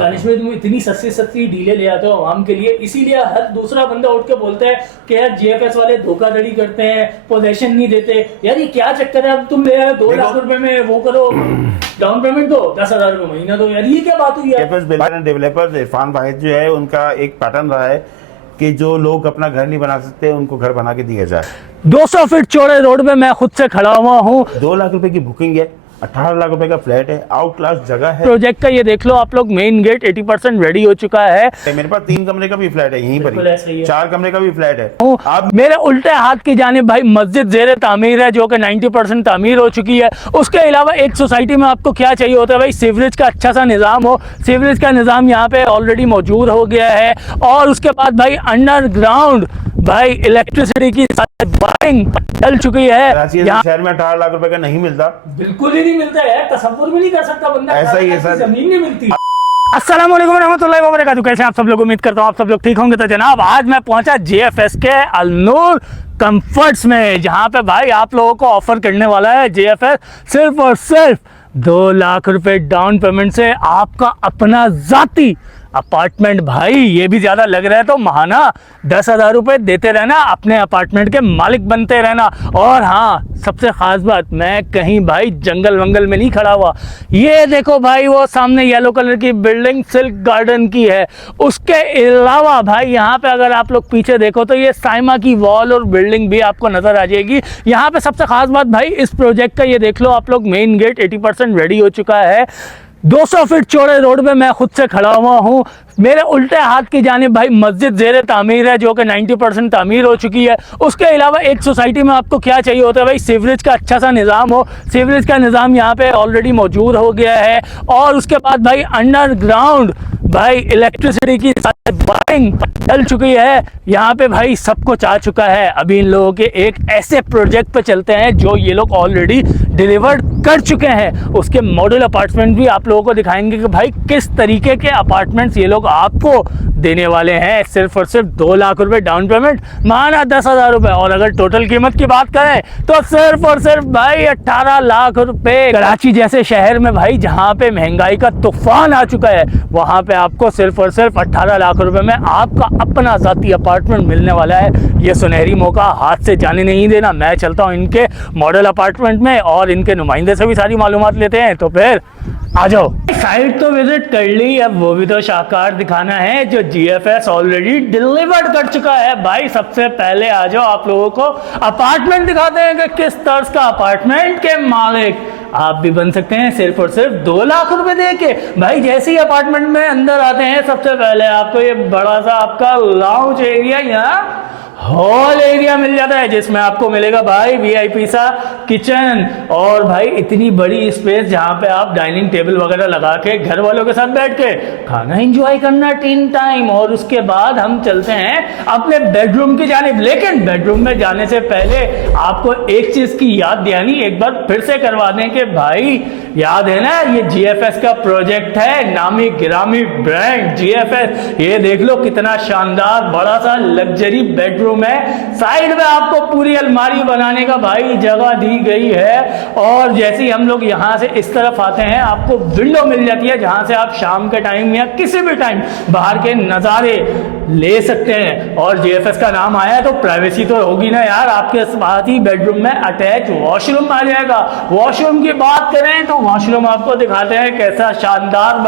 दानिश भाई तुम इतनी सस्ती सस्ती डीले ले आते हो आवाम के लिए, इसीलिए हर दूसरा बंदा उठ के बोलता है कि यार जीएफएस वाले धोखाधड़ी करते हैं, पोजीशन नहीं देते। यार ये क्या चक्कर है? अब तुम ले आए 2 लाख रुपए में वो करो, डाउन पेमेंट दो 10,000 रुपए महीना दो। यार ये क्या बात हुई है? डेवलपर्स इरफान वाहिद जो है उनका एक पैटर्न रहा है कि जो लोग अपना घर नहीं बना सकते उनको घर बना के दिया जाए। 200 फीट चौड़े रोड पे मैं खुद से खड़ा हुआ हूँ। 2 लाख रुपए की बुकिंग है, 18 लाख रुपए का फ्लैट है, आउट क्लास जगह है। प्रोजेक्ट का ये देख लो आप लोग, मेन गेट 80% रेडी हो चुका है। मेरे पास 3 कमरे का भी फ्लैट है, यहीं पर ही 4 कमरे का भी फ्लैट है। आप मेरे उल्टे हाथ की जानिब भाई मस्जिद ज़ेरे तामीर है जो कि 90% तामीर हो चुकी है। उसके अलावा एक सोसाइटी में आपको क्या चाहिए होता है भाई? सीवरेज का अच्छा सा निज़ाम हो। सीवरेज का निज़ाम यहाँ पे ऑलरेडी मौजूद हो गया है। और उसके बाद भाई अंडरग्राउंड भाई इलेक्ट्रिसिटी की वायरिंग चल चुकी है। शहर में 18 लाख रुपए का नहीं मिलता, बिल्कुल ही नहीं मिलता है, तसव्वुर भी नहीं कर सकता बंदा। ऐसा ही है सर, जमीन नहीं मिलती। अस्सलाम वालेकुम रहमतुल्लाहि व बरकातहू। कैसे आप सब लोग? उम्मीद करता हूँ आप सब लोग ठीक होंगे। तो जनाब आज मैं पहुंचा जेएफएस के अलनूर कंफर्ट्स में, जहां पे भाई आप लोगों को ऑफर करने वाला है जेएफएस सिर्फ और सिर्फ 2 लाख रुपए डाउन पेमेंट से आपका अपना जाती अपार्टमेंट। भाई ये भी ज्यादा लग रहा है तो महाना 10,000 रुपए देते रहना, अपने अपार्टमेंट के मालिक बनते रहना। और हाँ, सबसे खास बात, मैं कहीं भाई जंगल वंगल में नहीं खड़ा हुआ। ये देखो भाई वो सामने येलो कलर की बिल्डिंग सिल्क गार्डन की है। उसके अलावा भाई यहाँ पे अगर आप लोग पीछे देखो तो ये साइमा की वॉल और बिल्डिंग भी आपको नजर आ जाएगी। यहाँ पे सबसे खास बात भाई इस प्रोजेक्ट का ये देख लो आप लोग, मेन गेट 80% रेडी हो चुका है। 200 फीट चौड़े रोड पे मैं खुद से खड़ा हुआ हूँ। मेरे उल्टे हाथ की जानिब भाई मस्जिद ज़ेरे तामीर है जो कि 90% तामीर हो चुकी है। उसके अलावा एक सोसाइटी में आपको क्या चाहिए होता है भाई? सीवरेज का अच्छा सा निज़ाम हो। सीवरेज का निज़ाम यहाँ पे ऑलरेडी मौजूद हो गया है। और उसके बाद भाई अंडरग्राउंड भाई इलेक्ट्रिसिटी की वायरिंग चल चुकी है। यहाँ पे भाई सब कुछ आ चुका है। अभी इन लोगों के एक ऐसे प्रोजेक्ट पे चलते हैं जो ये लोग ऑलरेडी डिलीवर्ड कर चुके हैं। उसके मॉडल अपार्टमेंट भी आप लोगों को दिखाएंगे कि भाई किस तरीके के अपार्टमेंट्स ये लोग आपको देने वाले हैं। सिर्फ और सिर्फ 2 लाख रुपए डाउन पेमेंट, माना 10,000 रुपए। और अगर टोटल कीमत की बात करें तो सिर्फ और सिर्फ भाई 18 लाख रुपए। कराची जैसे शहर में भाई जहाँ पे महंगाई का तूफान आ चुका है, वहाँ पे आपको सिर्फ और सिर्फ 18 लाख रुपए में आपका अपना जाती अपार्टमेंट मिलने वाला है। ये सुनहरी मौका हाथ से जाने नहीं देना। मैं चलता हूँ इनके मॉडल अपार्टमेंट में और इनके नुमाइंदे से भी सारी मालूमात लेते हैं। तो फिर आ जाओ। साइट तो विजिट कर ली, अब वो भी तो शाहकार दिखाना है जो जीएफएस ऑलरेडी डिलीवर्ड कर चुका है। भाई सबसे पहले आ जाओ, आप लोगों को अपार्टमेंट दिखाते हैं कि किस तर्ज का अपार्टमेंट के मालिक आप भी बन सकते हैं सिर्फ और सिर्फ 2 लाख रुपए दे के। भाई जैसे ही अपार्टमेंट में अंदर आते हैं सबसे पहले आपको ये बड़ा सा आपका लाउंज एरिया, यहाँ हॉल एरिया मिल जाता है जिसमें आपको मिलेगा भाई वीआईपी सा किचन और भाई इतनी बड़ी स्पेस जहां पे आप डाइनिंग टेबल वगैरह लगा के घर वालों के साथ बैठ के खाना एंजॉय करना 3 टाइम। और उसके बाद हम चलते हैं अपने बेडरूम की जानिब। लेकिन बेडरूम में जाने से पहले आपको एक चीज की याद दिलानी, एक बार फिर से करवा दें कि भाई याद है ना, ये जीएफएस का प्रोजेक्ट है, नामी गिरामी ब्रांड जीएफएस। ये देख लो कितना शानदार बड़ा सा लग्जरी बेडरूम है। साइड में आपको पूरी अलमारी बनाने का भाई जगह दी गई है। और जैसे ही हम लोग यहाँ से इस तरफ आते हैं आपको विंडो मिल जाती है जहां से आप शाम के टाइम या किसी भी टाइम बाहर के नज़ारे ले सकते हैं। और जेएफएस का नाम आया है तो प्राइवेसी तो होगी ना यार। आपके साथ ही बेडरूम में अटैच वॉशरूम आ जाएगा। वॉशरूम की बात करें तो वॉशरूम आपको दिखाते हैं कैसा शानदार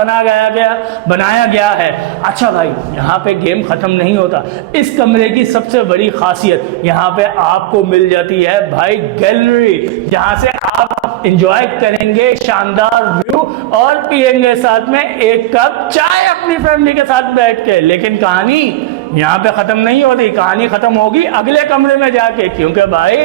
बनाया गया है। अच्छा भाई, यहाँ पे गेम खत्म नहीं होता। इस कमरे की सबसे बड़ी खासियत, यहाँ पे आपको मिल जाती है भाई गैलरी, जहां से आप एंजॉय करेंगे शानदार व्यू और पिएंगे साथ में एक कप चाय अपनी फैमिली के साथ बैठ के। लेकिन कहानी यहाँ पे खत्म नहीं होती, कहानी खत्म होगी अगले कमरे में जाके, क्योंकि भाई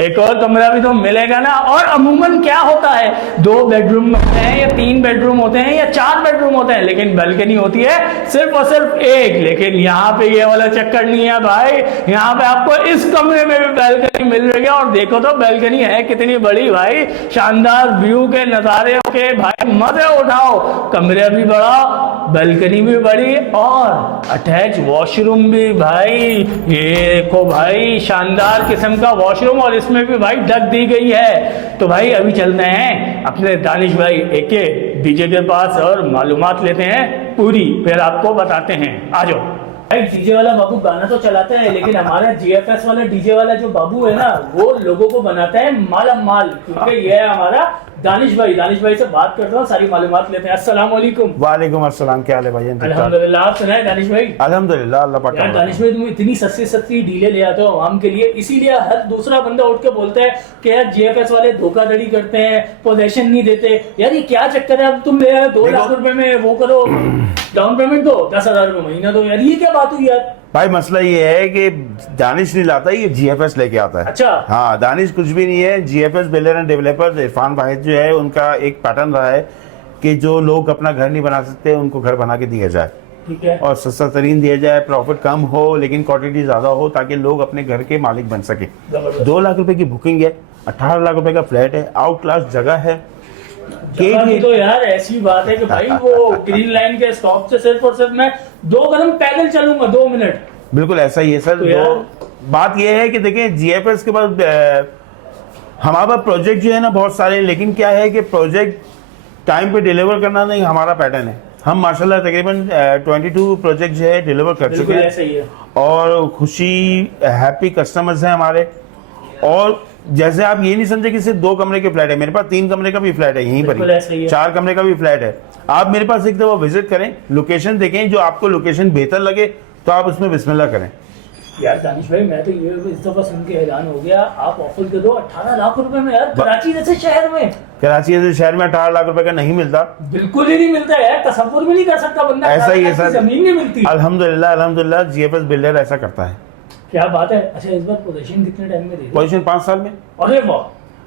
एक और कमरा भी तो मिलेगा ना। और अमूमन क्या होता है, 2 बेडरूम होते हैं या 3 बेडरूम होते हैं या 4 बेडरूम होते हैं, लेकिन बालकनी होती है सिर्फ और सिर्फ एक। लेकिन यहाँ पे ये वाला चक्कर नहीं है भाई। यहाँ पे आपको इस कमरे में भी बालकनी मिल रही है। और देखो तो बालकनी है कितनी बड़ी भाई, शानदार व्यू के नजारे के भाई मजे उठाओ। कमरा भी बड़ा, बालकनी भी बड़ी और अटैच वॉशरूम भी भाई। ये देखो भाई शानदार किस्म का वॉशरूम और इसमें भी भाई डक दी गई है। तो भाई अभी चलते हैं अपने दानिश भाई एके डीजे के पास और मालूमात लेते हैं पूरी, फिर आपको बताते हैं। आ जाओ भाई। डीजे वाला बाबू गाना तो चलाता है, लेकिन हमारा जीएफएस वाला डीजे वाला जो बाबू है ना, वो लोगों को बनाता है माला माल, क्योंकि ये है हमारा दानिश भाई। दानिश भाई से बात करता हूँ, सारी मालूमात लेते हैं। अस्सलाम वालेकुम। वालेकुम अस्सलाम, क्या हाल है भाई? अल्हम्दुलिल्लाह। आप सुनाए दानिश भाई? अल्हम्दुलिल्लाह, अल्लाह पाक। यार दानिश भाई, तुम इतनी सस्ती सस्ती डीले ले आते हो आवाम के लिए, इसीलिए हर दूसरा बंदा उठ के बोलता है कि यार जीएफएस वाले धोखाधड़ी करते हैं, पोजीशन नहीं देते। यार ये क्या चक्कर है? अब तुम ले आए 2 लाख रुपए में, वो करो, डाउन पेमेंट दो, 10,000 रुपए महीना दो। यार ये क्या बात हुई यार? भाई मसला ये है कि दानिश नहीं लाता, ये जीएफएस लेके आता है। अच्छा। हाँ, दानिश कुछ भी नहीं है। GFS builder and developers Irfan भाई जो है, उनका एक पैटर्न रहा है कि जो लोग अपना घर नहीं बना सकते उनको घर बना के दिया जाए, ठीक है, और सस्ता तरीन दिया जाए, प्रॉफिट कम हो लेकिन क्वांटिटी ज्यादा हो, ताकि लोग अपने घर के मालिक बन सके। 2 लाख रुपए की बुकिंग है, 18 लाख रुपए का फ्लैट है, आउट क्लास जगह है। तो यार ऐसी बात है कि भाई वो ग्रीन लाइन के स्टॉप से सिर्फ और सिर्फ मैं 2 कदम पैदल चलूंगा, 2 मिनट। बिल्कुल ऐसा ही है सर। तो बात यह है कि देखें, जीएफएस के बाद हमारे पास प्रोजेक्ट जो है ना बहुत सारे, लेकिन क्या है कि प्रोजेक्ट टाइम पे डिलीवर करना नहीं हमारा पैटर्न है। हम माशाल्लाह तकरीबन 22 प्रोजेक्ट जो है डिलीवर कर चुके हैं, ऐसा ही है। और खुशी हैप्पी कस्टमर्स हैं हमारे। और जैसे आप ये नहीं समझे कि सिर्फ 2 कमरे के फ्लैट है, मेरे पास 3 कमरे का भी फ्लैट है, यहीं पर ही 4 कमरे का भी फ्लैट है। आप मेरे पास एक दफा विजिट करें, लोकेशन देखें, जो आपको लोकेशन बेहतर लगे तो आप उसमें बिस्मिल्लाह करें। यार दानिश भाई, मैं तो ये इस दफा सुन के हैरान हो गया, आप ऑफर दे दो 18 लाख रुपए में। यार कराची जैसे शहर में, कराची जैसे शहर में 18 लाख रुपए का नहीं मिलता, बिल्कुल ही नहीं मिलता यार, तसव्वुर भी नहीं कर सकता बंदा। ऐसा ही है सर, जमीन नहीं मिलती। अल्हम्दुलिल्लाह अल्हम्दुलिल्लाह जीएफएस बिल्डर ऐसा करता है। क्या बात है। अच्छा, इस बार पोजीशन कितने टाइम में दे? पोजीशन 5 साल में। अरे वाह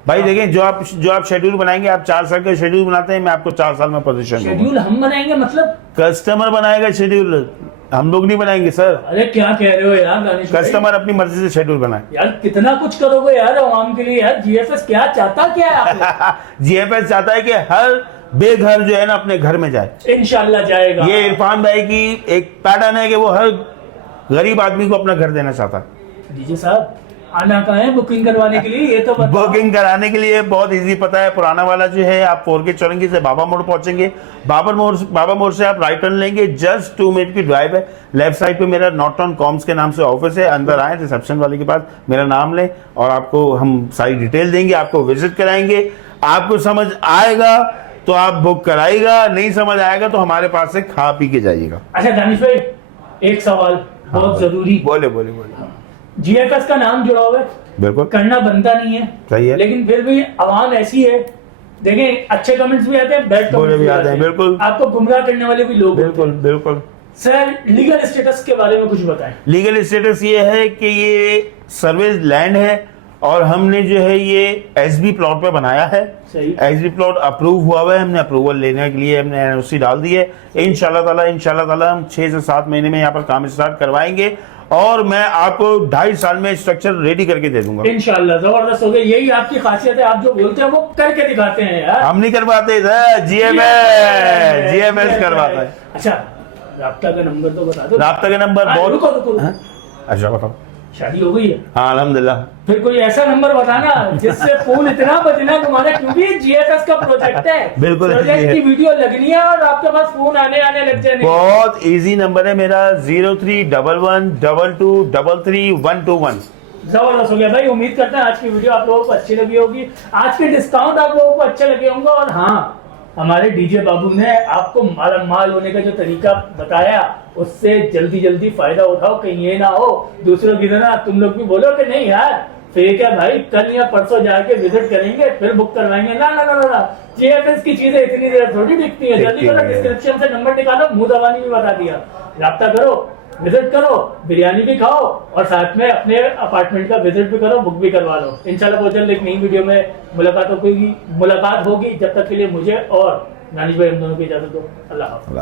भाई देखें, जो आप शेड्यूल बनाएंगे, आप 4 साल का शेड्यूल बनाते हैं, मैं आपको 4 साल में पोजीशन दूंगा। शेड्यूल हम बनाएंगे मतलब? कस्टमर बनाएगा शेड्यूल, हम लोग नहीं बनाएंगे सर। अरे क्या कह रहे हो यार दानिश भाई? कस्टमर अपनी मर्जी से शेड्यूल बनाए। यार कितना कुछ करोगे यार आवाम के लिए। यार जीएफएस क्या चाहता क्या है आप? जीएफएस चाहता है कि हर बेघर जो है ना अपने घर में जाए। इंशाल्लाह जाएगा। ये इरफान भाई की एक पैटर्न है कि वो हर गरीब आदमी को अपना घर देना चाहता है। डीजे साहब, आना कहाँ है बुकिंग करवाने के लिए? ये तो बताओ। बुकिंग कराने के लिए बहुत इजी पता है। पुराना वाला जो है, आप 4K चौरंगी से बाबा मोड़ पहुंचेंगे, बाबा मोड़ से आप राइट टर्न लेंगे, जस्ट 2 मिनट की ड्राइव है। लेफ्ट साइड पे मेरा नॉर्टन कॉम्स के नाम से ऑफिस है, अंदर आए, रिसेप्शन वाले के पास मेरा नाम लें और आपको हम सारी डिटेल देंगे, आपको विजिट कराएंगे। आपको समझ आएगा तो आप बुक कराइएगा, नहीं समझ आएगा तो हमारे पास से खा पी के जाइएगा। अच्छा दानिश भाई, एक सवाल बहुत जरूरी। बोले बोले बोले। जीएफएस का नाम जुड़ा हुआ है, बिल्कुल करना बनता नहीं है, सही है, लेकिन फिर भी आवाम ऐसी है, देखें अच्छे कमेंट्स भी आते हैं, बैड कमेंट्स भी आते हैं, बिल्कुल आपको गुमराह करने वाले भी लोग। बिल्कुल बिल्कुल। सर लीगल स्टेटस के बारे में कुछ बताएं। लीगल स्टेटस ये है कि ये सर्विस लैंड है और हमने जो है ये एसबी प्लॉट पे बनाया है। सही। एसबी प्लॉट अप्रूव हुआ हुआ है, हमने अप्रूवल लेने के लिए हमने एनओसी डाल दी है। इंशाल्लाह ताला हम 6 से 7 महीने में यहाँ पर काम स्टार्ट करवाएंगे और मैं आपको 2.5 साल में स्ट्रक्चर रेडी करके दे दूंगा। इंशाल्लाह जबरदस्त हो गया। यही आपकी खासियत है, आप जो बोलते हैं वो करके दिखाते हैं यार। हम नहीं करवाते, जीएमएस करवाता है। अच्छा, राब्ता का नंबर तो बता दो। राब्ता का नंबर बहुत। रुको। हाँ? अच्छा बताओ। शादी हो गई है? हाँ अल्हम्दुलिल्लाह। फिर कोई ऐसा नंबर बताना जिससे फोन इतना बजना तुम्हारा, क्योंकि जीएफएस का प्रोजेक्ट है। बिल्कुल प्रोजेक्ट की वीडियो लगनी है और आपके पास फोन आने लग जाने। बहुत इजी नंबर है मेरा, 031122333121। जबरदस्त हो गया भाई। उम्मीद करते हैं आज की वीडियो आप लोगों को अच्छी लगी होगी, आज के डिस्काउंट आप लोगों को अच्छे लगे होंगे। और हाँ, हमारे डीजे बाबू ने आपको माल होने का जो तरीका बताया, उससे जल्दी फायदा उठाओ। कहीं ये ना हो दूसरों की तरह तुम लोग भी बोलो कि नहीं यार फेक है भाई, कल या परसों जाके विजिट करेंगे फिर बुक करवाएंगे। ना, जीएफएस की चीजें इतनी देर थोड़ी दिखती है। जल्दी करो, डिस्क्रिप्शन से नंबर निकालो, मुंह दबानी भी बता दिया। राब्ता करो, विजिट करो, बिरयानी भी खाओ और साथ में अपने अपार्टमेंट का विजिट भी करो, बुक भी करवा लो। इंशाल्लाह बहुत जल्द एक नई वीडियो में मुलाकात होगी। जब तक के लिए मुझे और दानिश भाई हम दोनों की इजाजत दो। अल्लाह हाफ़िज़।